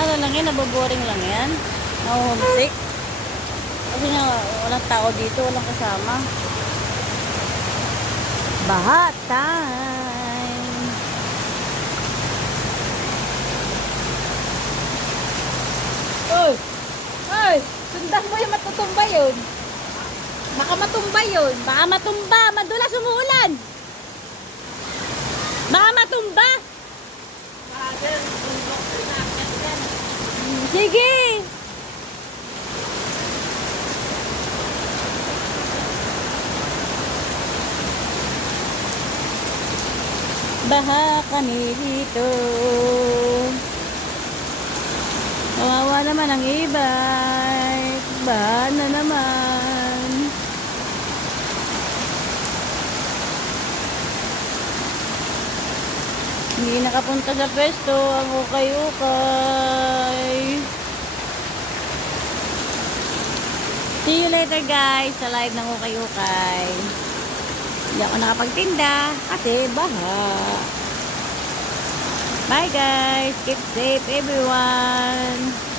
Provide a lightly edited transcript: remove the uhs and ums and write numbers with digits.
ano lang yan, naboboring lang yan. Na-homesick. Kasi nga, walang tao dito, walang kasama. Baha time. Oy! Oy! Sundan mo yung matutumba yun. Baka matumba yun. Baka matumba. Madulas umuulan. Baka matumba. Sige. Baha kami dito. Kawawa naman ang e-bike. Baha na naman. Hindi nakapunta sa pwesto ang ukay-ukay. See you later guys sa live ng ukay-ukay. Hindi ako nakapagtinda kasi baha. Bye guys. Keep safe everyone.